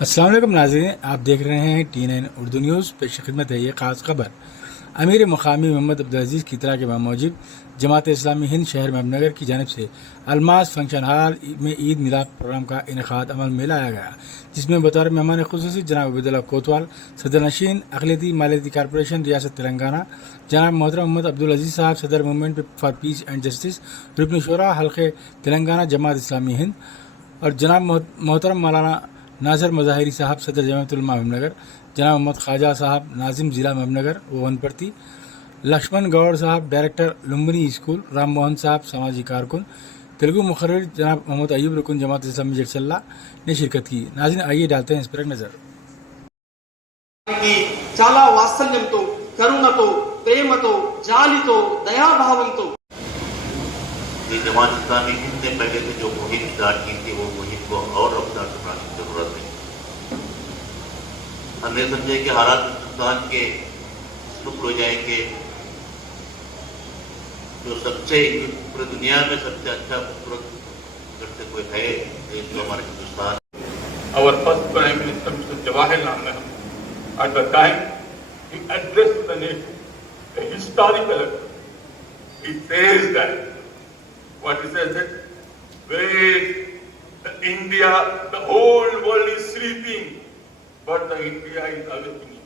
السلام علیکم ناظرین، آپ دیکھ رہے ہیں T9 اردو نیوز۔ پیش خدمت ہے یہ خاص خبر۔ امیر مقامی محمد عبدالعزیز کی اطلاع کے موجب جماعت اسلامی ہند شہر محبوب نگر کی جانب سے الماس فنکشن ہال میں عید میلاد پروگرام کا انعقاد عمل میں لایا گیا، جس میں بطور مہمان خصوصی جناب عبیداللہ کوتوال، صدر نشین اقلیتی مالیاتی کارپوریشن ریاست تلنگانہ، جناب محترم محمد عبدالعزیز صاحب، صدر movement for piece and justice, رکن شورا حلقے تلنگانہ جماعت اسلامی ہند، اور جناب محترم مولانا ناظر مظاہری صاحب، صدر جمعیت علماء محبوب نگر، جناب محمد خواجہ صاحب، ناظم ضلع محبوب نگر و ونپرتی، لکشمن گوڑ صاحب، ڈائریکٹر لمبنی اسکول، رام موہن صاحب، سماجی کارکن، تیلگو مخرج جناب محمد ایوب، رکن جماعت اسلامی جڑسلہ نے شرکت کی۔ ناظرین، آئیے ڈالتے ہیں اس پر ایک نظر۔ చాలా వాత్సల్యంతో, కరుణతో, ప్రేమతో, జాలితో, దయాభావంతో یہ جماعت اسلامی ہند نے پہلے سے جو مہم اسٹارٹ کی تھی وہ مہم کو اور رفتار بڑھانے کی ضرورت ہے۔ ہم نے سمجھے کہ حالات ہندوستان کے رک ہو جائیں گے، جو سب سے پوری دنیا میں سب سے اچھا خوبصورت اگر سے کوئی ہے تو ہمارا Hindustan. Our first Prime Minister, Mr. Jawaharlal Nehru, at the time he addressed the nation, a historical address. He says that, what he says that, where the India, the whole world is sleeping, but the India is awakening.